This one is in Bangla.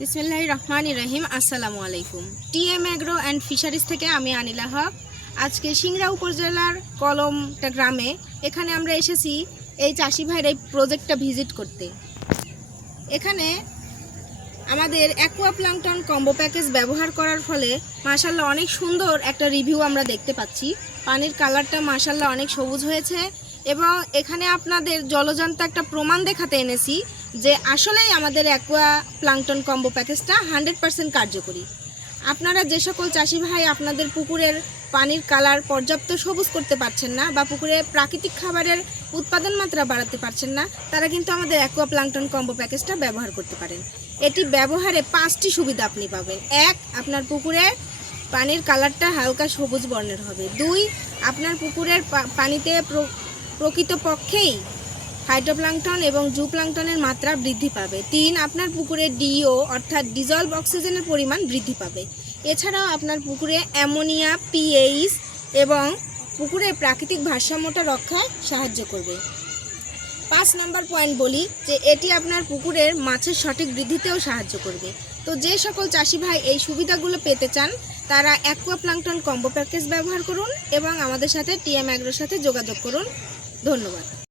বিসমিল্লাহ রহমান রহিম আসসালামু আলাইকুম টিএম অ্যাগ্রো অ্যান্ড ফিশারিজ থেকে আমি আনিলা হক। আজকে সিংরা উপজেলার কলমটা গ্রামে এখানে আমরা এসেছি এই চাষি ভাইয়ের এই প্রজেক্টটা ভিজিট করতে। এখানে আমাদের অ্যাকোয়া প্লাংটন কম্বো প্যাকেজ ব্যবহার করার ফলে মাশাল্লাহ অনেক সুন্দর একটা রিভিউ আমরা দেখতে পাচ্ছি। পানির কালারটা মাশাল্লাহ অনেক সবুজ হয়েছে এবং এখানে আপনাদের জলজন্ত একটা প্রমাণ দেখাতে এনেছি যে আসলেই আমাদের অ্যাকোয়া প্লাংটন কম্বো প্যাকেজটা হান্ড্রেড পার্সেন্ট কার্যকরী। আপনারা যে সকল চাষি ভাই আপনাদের পুকুরের পানির কালার পর্যাপ্ত সবুজ করতে পারছেন না বা পুকুরে প্রাকৃতিক খাবারের উৎপাদন মাত্রা বাড়াতে পারছেন না, তারা কিন্তু আমাদের অ্যাকোয়া প্লাংটন কম্বো প্যাকেজটা ব্যবহার করতে পারেন। এটি ব্যবহারে পাঁচটি সুবিধা আপনি পাবেন। এক, আপনার পুকুরে পানির কালারটা হালকা সবুজ বর্ণের হবে। দুই, আপনার পুকুরের পানিতে প্র- প্রকৃতপক্ষেই হাইড্রোপ্লাংটন এবং জুপ্লাংটনের মাত্রা বৃদ্ধি পাবে। তিন, আপনার পুকুরে ডিও অর্থাৎ ডিজলভ অক্সিজেনের পরিমাণ বৃদ্ধি পাবে। এছাড়াও আপনার পুকুরে অ্যামোনিয়া পিএইচ এবং পুকুরের প্রাকৃতিক ভারসাম্যটা রক্ষায় সাহায্য করবে। পাঁচ নম্বর পয়েন্ট বলি যে, এটি আপনার পুকুরের মাছের সঠিক বৃদ্ধিতেও সাহায্য করবে। তো যে সকল চাষি ভাই এই সুবিধাগুলো পেতে চান, তারা অ্যাকোয়া প্লাংটন কম্বো প্যাকেজ ব্যবহার করুন এবং আমাদের সাথে টিএম অ্যাগ্রোর সাথে যোগাযোগ করুন। ধন্যবাদ।